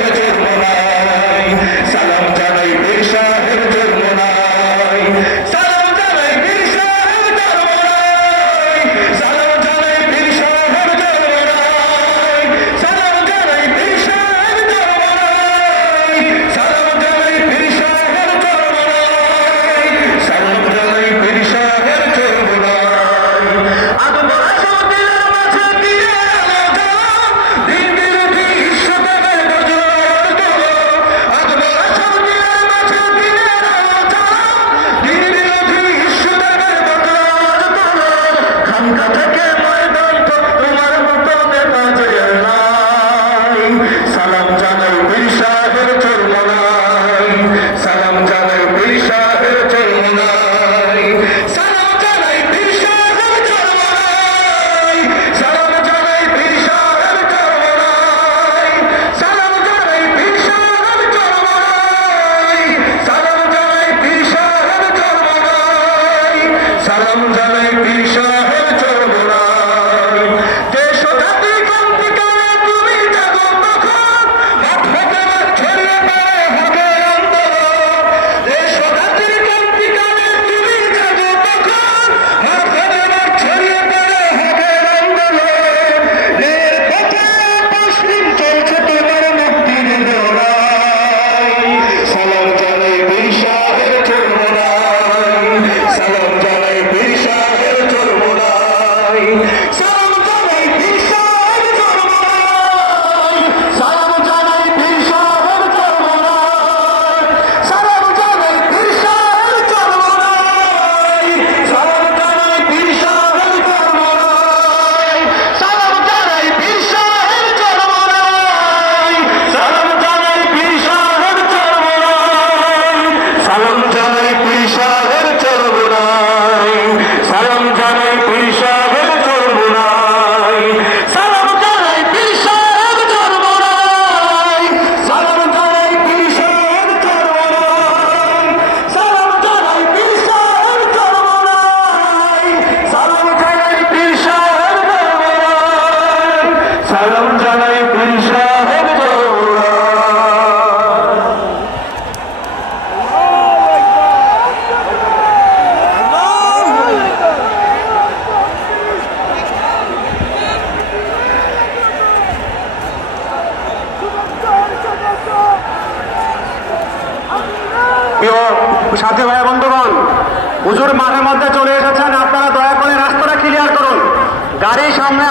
Thank you. করম জ্বালাই বিষ সালাম জানাই পীর সাহেব সাথে ভাই, বন্ধুগণ, হুজুর মাঠের মধ্যে চলে এসেছেন। আপনারা দয়া করে রাস্তাটা ক্লিয়ার করুন। গাড়ির সামনে